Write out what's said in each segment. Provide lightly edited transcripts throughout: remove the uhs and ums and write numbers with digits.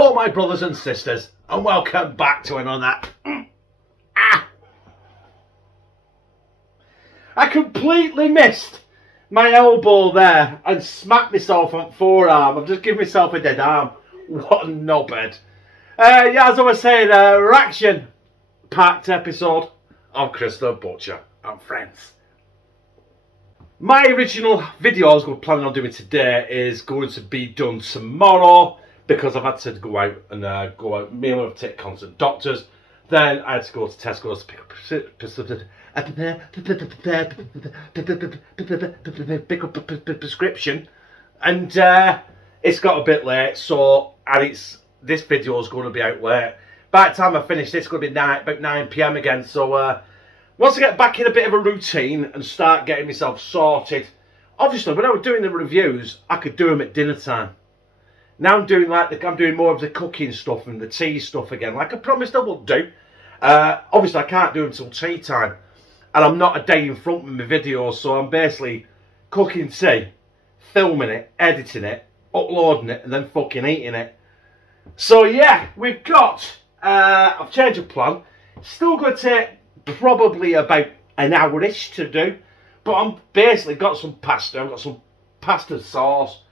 Hello my brothers and sisters, and welcome back to another... I completely missed my elbow there and smacked myself on forearm. I've just given myself a dead arm. What a knobhead. Yeah, as I was saying, reaction-packed episode of Chris the Butcher and Friends. My original video I was planning on doing today is going to be done tomorrow, because I've had to go out and me and take constant doctors. Then I had to go to Tesco's to pick up a prescription, and it's got a bit late. So, this video is going to be out late. By the time I finish this, it's going to be about 9 PM again. So once I get back in a bit of a routine and start getting myself sorted, obviously when I was doing the reviews, I could do them at dinner time. Now I'm doing I'm doing more of the cooking stuff and the tea stuff again, like I promised I would do. Obviously I can't do them till tea time, and I'm not a day in front with my videos, so I'm basically cooking tea, filming it, editing it, uploading it, and then fucking eating it. So yeah, we've got, I've changed the plan. Still going to take probably about an hour-ish to do, but I'm basically got some pasta. I've got some pasta sauce.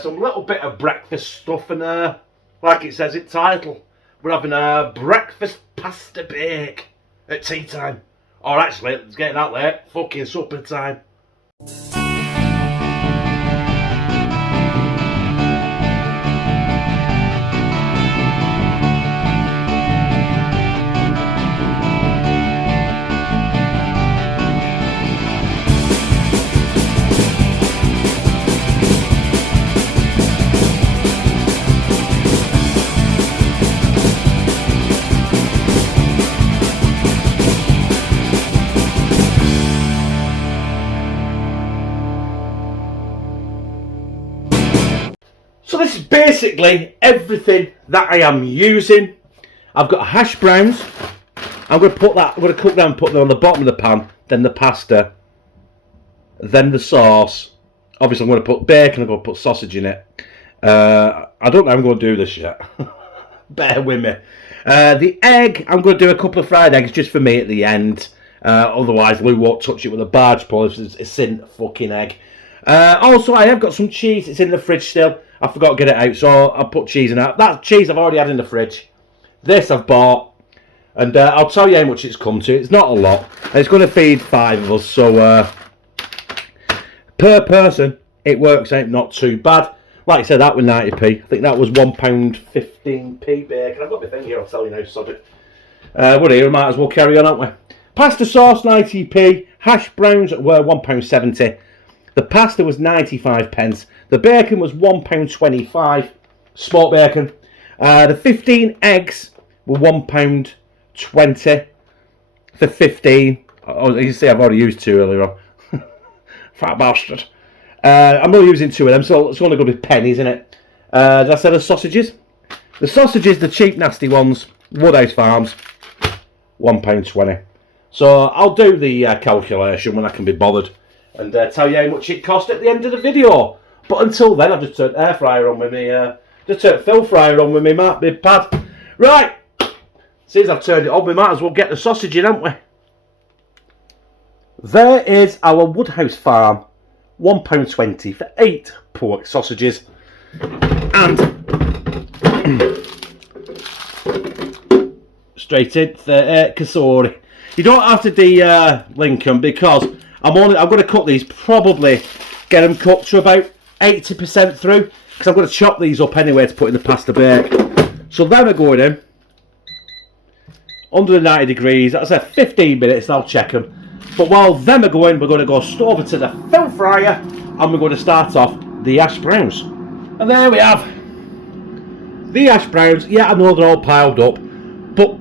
Some little bit of breakfast stuff, and like it says in title, we're having a breakfast pasta bake at tea time. Or actually, it's getting that late, fucking supper time. So this is basically everything that I am using. I've got hash browns. I'm going to cook them and put them on the bottom of the pan. Then the pasta. Then the sauce. Obviously I'm going to put bacon. I'm going to put sausage in it. I don't know how I'm going to do this yet. Bear with me. The egg, I'm going to do a couple of fried eggs just for me at the end. Otherwise Lou won't touch it with a barge pole if it's in a fucking egg. Also I have got some cheese. It's in the fridge still. I forgot to get it out, so I'll put cheese in that. That cheese I've already had in the fridge. This I've bought, and I'll tell you how much it's come to. It's not a lot. And it's going to feed 5 of us, so per person it works out not too bad. Like I said, that was 90p. I think that was £1.15p bacon. I've got my thing here, I'll tell you now, sod it. Well, here we might as well carry on, haven't we? Pasta sauce 90p. Hash browns were £1.70. The pasta was 95 pence. The bacon was £1.25, smoked bacon. The 15 eggs were £1.20 for 15. Oh, you can see I've already used 2 earlier on. Fat bastard. I'm only using 2 of them, so it's only going to be pennies, isn't it? Did I say the sausages? The sausages, the cheap nasty ones, Woodhouse Farms, £1.20. So I'll do the calculation when I can be bothered, and tell you how much it cost at the end of the video. But until then, I've just turned air fryer on with me, just turned Phil fryer on with me, my pad. Right, since I've turned it on, we might as well get the sausage in, haven't we? There is our Woodhouse Farm, £1.20 for 8 pork sausages. And straight in, the Kasori. You don't have to de-link them, because I'm going to cut these, probably get them cut to about 80% through, because I'm going to chop these up anyway to put in the pasta bake. So then we're going in under the 90 degrees. That's 15 minutes, and I'll check them. But while them are going, we're going to go over to the Phil fryer, and we're going to start off the hash browns. And there we have the hash browns. Yeah, I know they're all piled up, but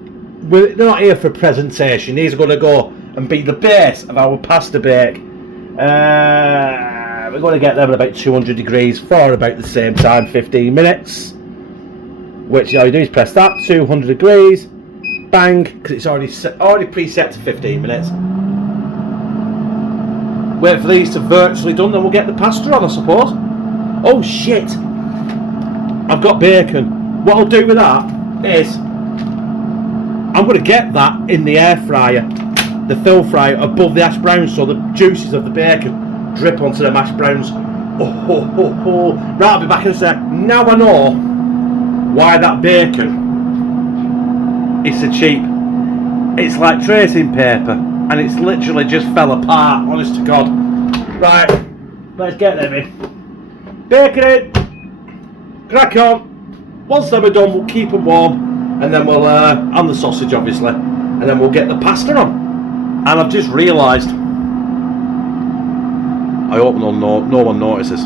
they're not here for presentation. These are going to go and be the base of our pasta bake. We're going to get them at about 200 degrees for about the same time, 15 minutes. Which all you do is press that, 200 degrees, bang, because it's already preset to 15 minutes. Wait for these to virtually done, then we'll get the pasta on, I suppose. Oh shit! I've got bacon. what I'll do with that is I'm going to get that in the air fryer, the fill fryer above the hash browns, so the juices of the bacon drip onto the mashed browns. Right, I'll be back in a sec. Now I know why that bacon is so cheap. It's like tracing paper, and it's literally just fell apart, honest to God. Right, let's get them in. Bacon in, crack on. Once they're done, we'll keep them warm, and then we'll, and the sausage obviously, and then we'll get the pasta on. And I've just realised, I hope no one notices.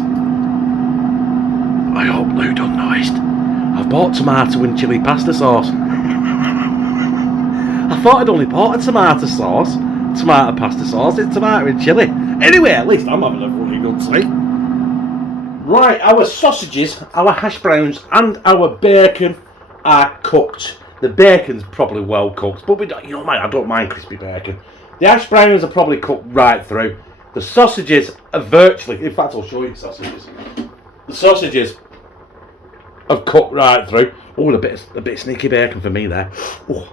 I hope Lou done noticed. I've bought tomato and chilli pasta sauce. I thought I'd only bought a tomato pasta sauce. It's tomato and chilli. Anyway, at least I'm having a really good sleep. Right, our sausages, our hash browns, and our bacon are cooked. The bacon's probably well cooked, but we don't, you know, I don't mind crispy bacon. The hash browns are probably cooked right through. The sausages are virtually, in fact I'll show you the sausages. The sausages have cooked right through. Oh, a bit of sneaky bacon for me there. Oh.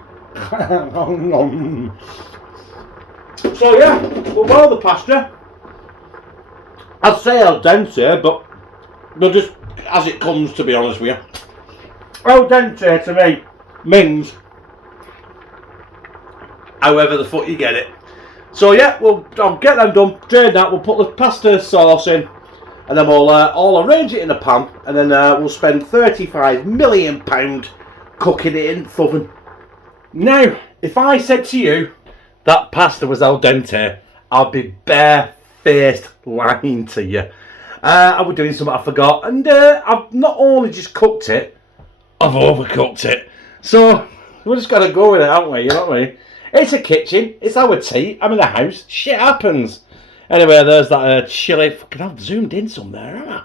So yeah, we'll boil the pasta. I'd say al dente, but they're just as it comes, to be honest with you. Al dente to me means however the fuck you get it. So yeah, I'll get them done, drain that, we'll put the pasta sauce in, and then we'll all arrange it in a pan, and then we'll spend £35 million cooking it in the oven. Now, if I said to you that pasta was al dente, I'd be bare-faced lying to you. I was doing something I forgot, and I've not only just cooked it, I've overcooked it. So, we're just got to go with it, haven't we? You know what I mean? It's a kitchen, it's our tea, I'm in the house, shit happens. Anyway, there's that chilli. Fucking I've zoomed in some there, haven't I?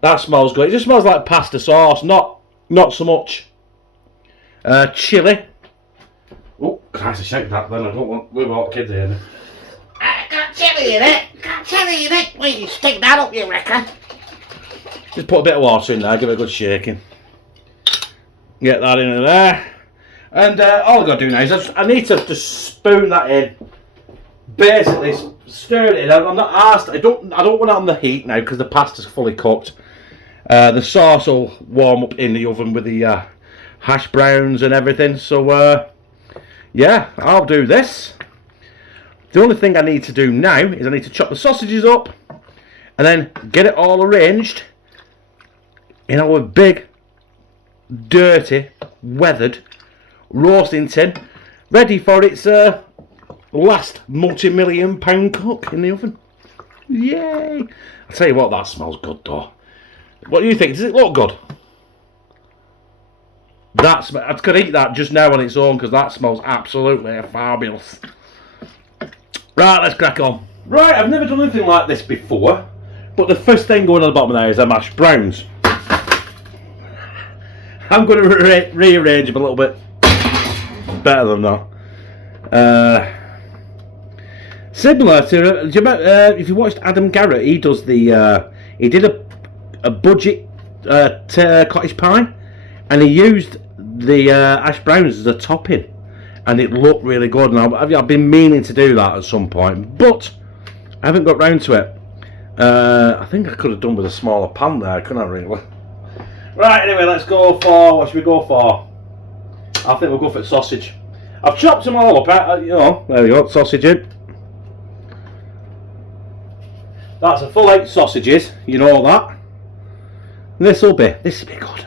That smells good. It just smells like pasta sauce, not so much chilli. Oh, Christ, I shake that then. We want kids here. Got chilli in it. Got chilli in it. Well, you stick that up, you reckon? Just put a bit of water in there, give it a good shaking. Get that in there. And all I've got to do now is I need to just spoon that in. Basically, stir it in. I'm not asked. I don't want it on the heat now because the pasta's fully cooked. The sauce will warm up in the oven with the hash browns and everything. So yeah, I'll do this. The only thing I need to do now is I need to chop the sausages up and then get it all arranged in our big, dirty, weathered roasting tin, ready for its last multi-million pound cook in the oven. Yay! I'll tell you what, that smells good though. What do you think? Does it look good? I could eat that just now on its own because that smells absolutely fabulous. Right, let's crack on. Right, I've never done anything like this before, but the first thing going on the bottom there is the mashed browns. I'm going to rearrange them a little bit better than that. Similar to, do you remember, if you watched Adam Garratt, he does the, he did a budget cottage pie, and he used the hash browns as a topping, and it looked really good. And I've been meaning to do that at some point, but I haven't got round to it. I think I could have done with a smaller pan there, couldn't I really? Right, anyway, let's go for, what should we go for? I think we'll go for sausage. I've chopped them all up, you know, there we go, sausage in. That's a full 8 sausages, you know that. This will be good.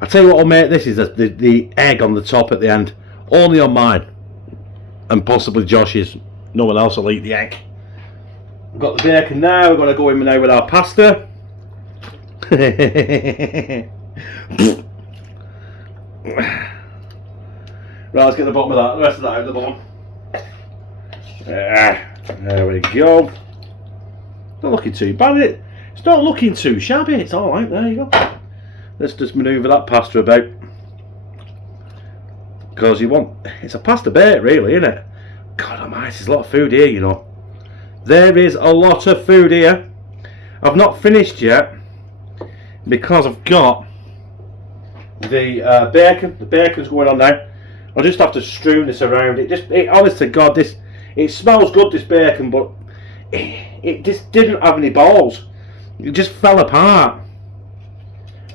I'll tell you what I'll make this is the egg on the top at the end. Only on mine. And possibly Josh's. No one else will eat the egg. We've got the bacon now, we're going to go in now with our pasta. Right, let's get the bottom of that, the rest of that out of the bottom. There we go. Not looking too bad, is it? It's not looking too shabby, it's alright, there you go. Let's just manoeuvre that pasta about. Because it's a pasta bake really, isn't it? God almighty, there's a lot of food here, you know. There is a lot of food here. I've not finished yet because I've got the bacon. The bacon's going on now. I just have to strewn this around. It honest to God, it smells good, this bacon, but it just didn't have any balls. It just fell apart.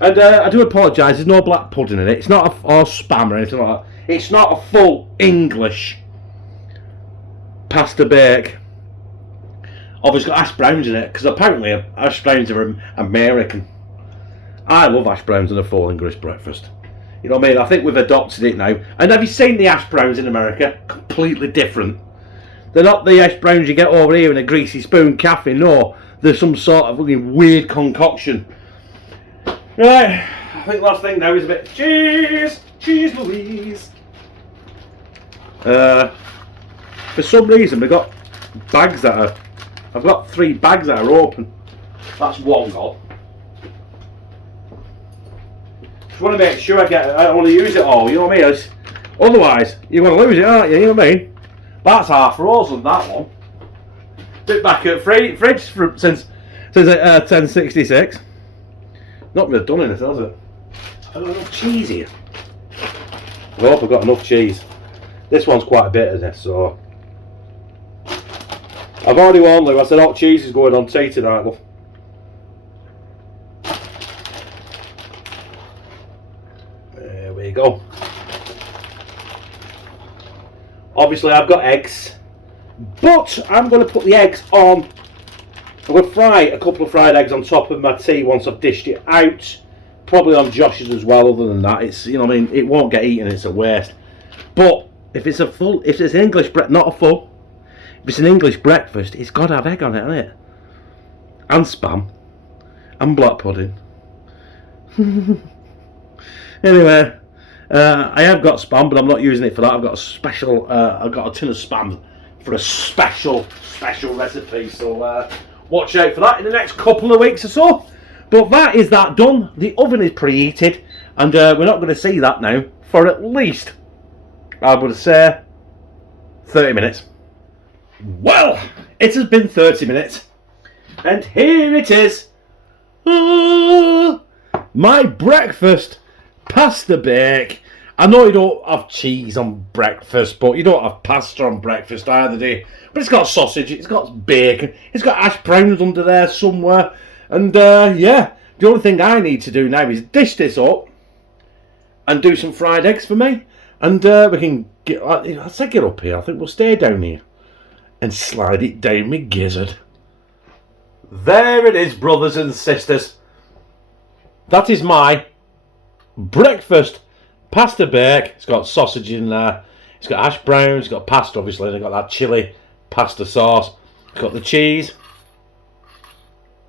And I do apologise, there's no black pudding in it. It's not or spam or anything like that. It's not a full English pasta bake. Obviously got hash browns in it, because apparently hash browns are American. I love hash browns in a full English breakfast. You know what I mean? I think we've adopted it now. And have you seen the hash browns in America? Completely different. They're not the hash browns you get over here in a greasy spoon cafe. No, they're some sort of weird concoction. Right, I think last thing now is a bit of cheese. Cheese Louise. For some reason we've got bags that are... I've got 3 bags that are open. That's one goal. Just want to make sure I want to use it all, you know what I mean? Otherwise, you're going to lose it, aren't you? You know what I mean? That's half frozen, that one. Bit back at fridge since 1066. Not really done anything, has it? I've got enough cheese here. I hope I've got enough cheese. This one's quite a bit of this, so... I've already warned Lou, I said hot cheese is going on tea tonight, love. There we go. Obviously I've got eggs, but I'm going to put the eggs on. I'm going to fry a couple of fried eggs on top of my tea once I've dished it out. Probably on Josh's as well. Other than that, it's, you know what I mean, it won't get eaten, it's a waste. But if it's an English not a full, if it's an English breakfast, it's got to have egg on it, hasn't it? And spam, and black pudding. Anyway, I have got spam, but I'm not using it for that. I've got a special. I've got a tin of spam for a special recipe. So watch out for that in the next couple of weeks or so. But that is that done. The oven is preheated, and we're not going to see that now for at least, I would say, 30 minutes. Well, it has been 30 minutes, and here it is. My breakfast pasta bake. I know you don't have cheese on breakfast, but you don't have pasta on breakfast either, do you? But it's got sausage, it's got bacon, it's got hash browns under there somewhere. And yeah, the only thing I need to do now is dish this up and do some fried eggs for me. And we can get, I said get up here, I think we'll stay down here and slide it down my gizzard. There it is, brothers and sisters. That is my breakfast pasta bake. It's got sausage in there, it's got hash browns, it's got pasta obviously, and it's got that chilli pasta sauce, it's got the cheese.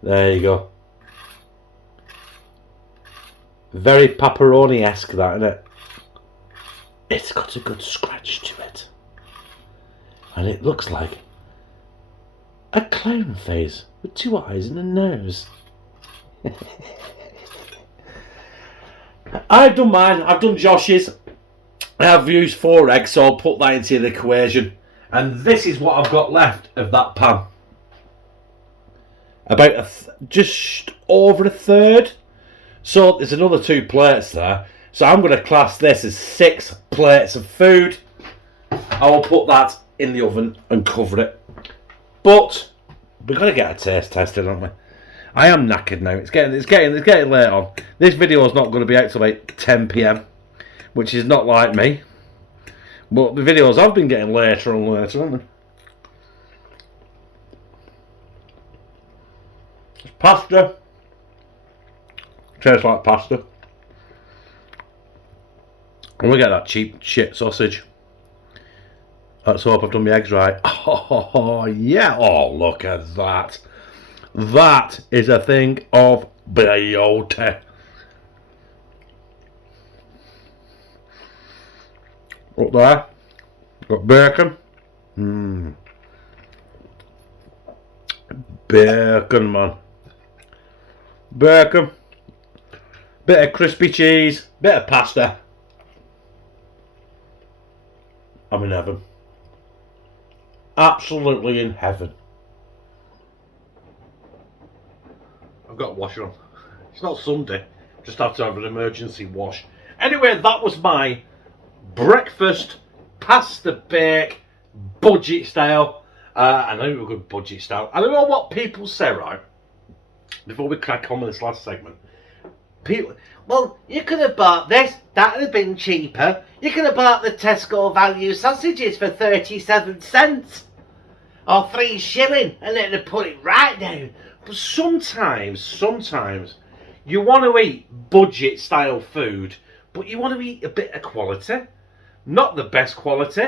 There you go. Very pepperoni-esque, that, isn't it? It's got a good scratch to it. And it looks like a clown face with 2 eyes and a nose. I've done mine, I've done Josh's. I've used 4 eggs, so I'll put that into the equation. And this is what I've got left of that pan. About just over a third. So there's another 2 plates there. So I'm going to class this as 6 plates of food. I will put that in the oven and cover it. But we've got to get a taste tested, haven't we? I am knackered now. It's getting late on. This video is not going to be out till like 10 PM, which is not like me. But the videos have been getting later and later, haven't they? It's pasta. Tastes like pasta. And we get that cheap shit sausage. Let's hope I've done my eggs right. Oh yeah! Oh, look at that. That is a thing of beauty. Up there, got bacon. Bacon, man. Bacon. Bit of crispy cheese. Bit of pasta. I'm in heaven. Absolutely in heaven. I've got a washer on. It's not Sunday. Just have to have an emergency wash. Anyway, that was my breakfast pasta bake budget style. I know it was a good budget style. I don't know what people say, right? Before we crack on with this last segment. People, well, you could have bought this, that would have been cheaper. You could have bought the Tesco value sausages for 37 cents. Or 3 shilling, and then they put it right down. But sometimes, you want to eat budget style food, but you want to eat a bit of quality. Not the best quality.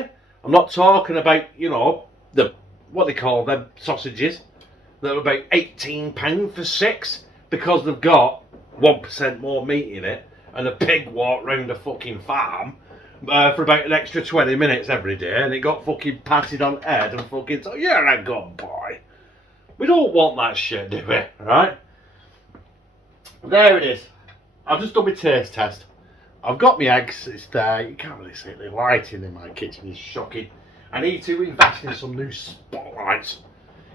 I'm not talking about, you know, the, what they call them, sausages. That are about £18 for 6, because they've got 1% more meat in it, and a pig walked round a fucking farm for about an extra 20 minutes every day, and it got fucking patted on head and fucking told, "You're a good boy." We don't want that shit, do we? Right? There it is. I've just done my taste test. I've got my eggs. It's there. You can't really see it. The lighting in my kitchen is shocking. I need to invest in some new spotlights.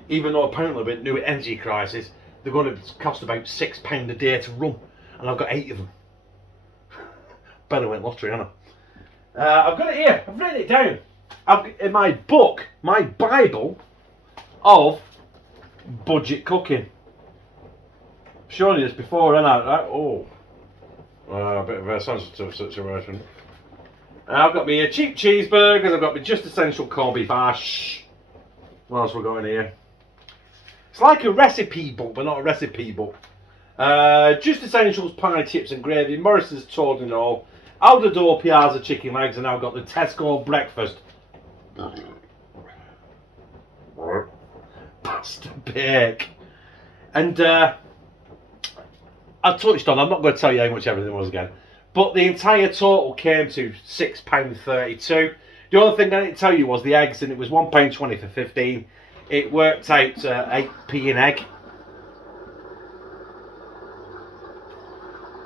Even though apparently with new energy crisis, they're going to cost about £6 a day to run, and I've got 8 of them. Better win lottery, haven't I? I've got it here. I've written it down. In my book, my Bible of budget cooking. I've shown you this before, haven't I? Right? Oh, a bit of a sensitive situation. I've got my cheap cheeseburgers. I've got my just essential corned beef hash. What else we got in here? It's like a recipe book, but not a recipe book. Just essentials, pie chips and gravy. Morrison's told and all. Aldo door piazza chicken legs, and I've got the Tesco breakfast. Pasta bake. And I touched on, I'm not going to tell you how much everything was again, but the entire total came to £6.32. The only thing I didn't tell you was the eggs, and it was £1.20 for 15. It worked out 8p an egg.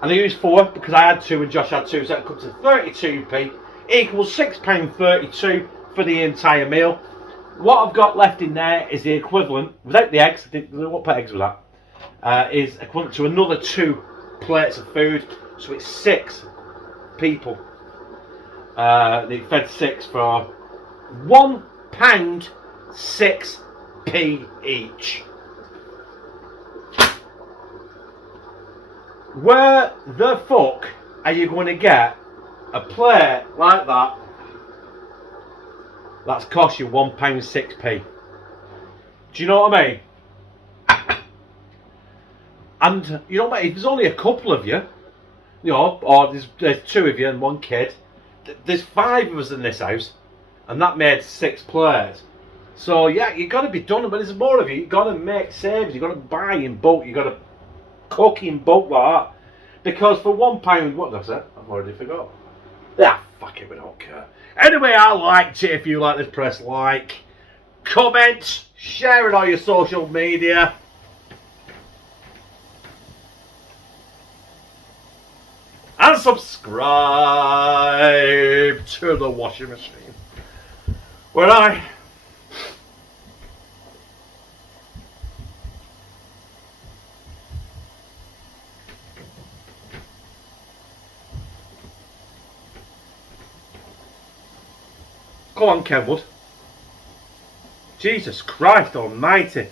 And I used 4 because I had 2 and Josh had 2, so it comes to 32p, equals £6.32 for the entire meal. What I've got left in there is the equivalent, without the eggs, I didn't know what eggs was that, is equivalent to another 2 plates of food, so it's 6 people. They fed 6 for £1 6p each. Where the fuck are you going to get a plate like that that's cost you £1 6p? Do you know what I mean? And you know what, if there's only a couple of you, you know, or there's 2 of you and 1 kid, there's 5 of us in this house, and that made 6 plates. So yeah, you got to be done. But there's more of you. You got to make saves. You got to buy in bulk. You got to cook in bulk like that. Because for £1, what does that? I've already forgot. Ah, fuck it, we don't care. Anyway, I liked it. If you like this, press like, comment, share it on your social media. And subscribe to the washing machine. Where I go on, Kenwood. Jesus Christ almighty.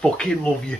Fucking love you.